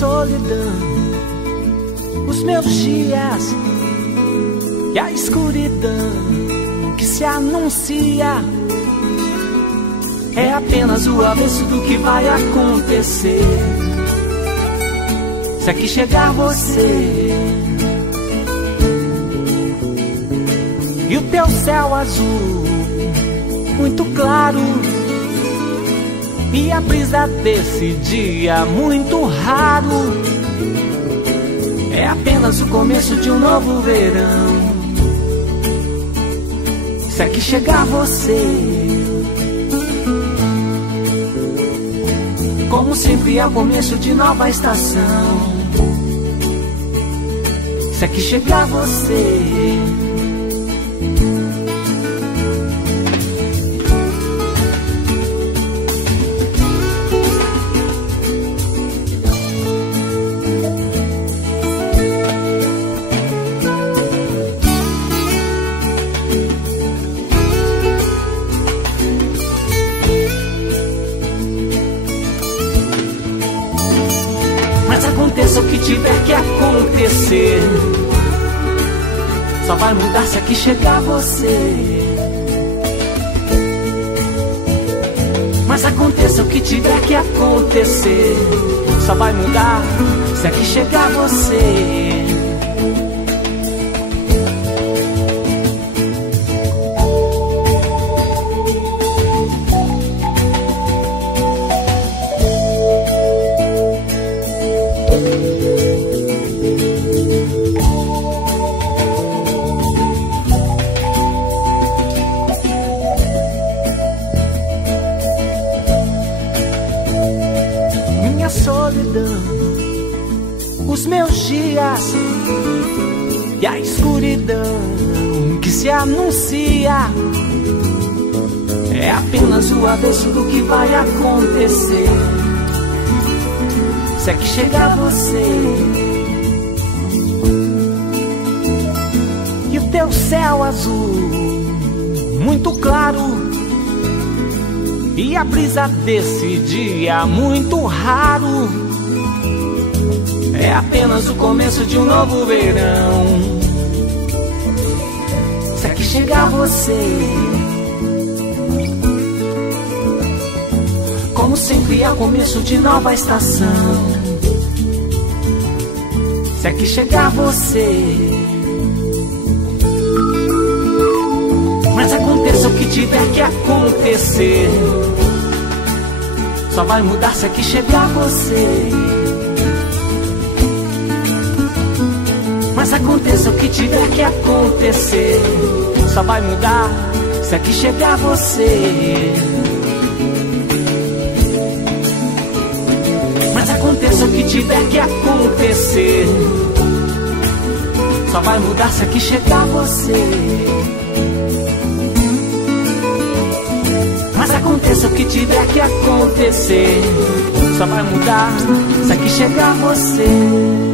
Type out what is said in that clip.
solidão, os meus dias e a escuridão que se anuncia é apenas o avesso do que vai acontecer. Se aqui chegar você e o teu céu azul muito claro e a brisa desse dia muito raro é apenas o começo de um novo verão. Se aqui chegar você, como sempre é o começo de nova estação. Se aqui chegar você, aconteça o que tiver que acontecer, só vai mudar se aqui chegar você. Mas aconteça o que tiver que acontecer, só vai mudar se aqui chegar você. Solidão, os meus dias e a escuridão que se anuncia é apenas o avesso do que vai acontecer. Se aqui chegar você e o teu céu azul muito claro e a brisa desse dia muito raro é apenas o começo de um novo verão. Se aqui chegar você, como sempre é o começo de nova estação. Se aqui chegar você, mas aconteça o que tiver que acontecer, só vai mudar se aqui chegar você. Mas aconteça o que tiver que acontecer, só vai mudar se aqui chegar você. Mas aconteça o que tiver que acontecer, só vai mudar se aqui chegar você. Mas aconteça o que tiver que acontecer, só vai mudar se aqui chegar você.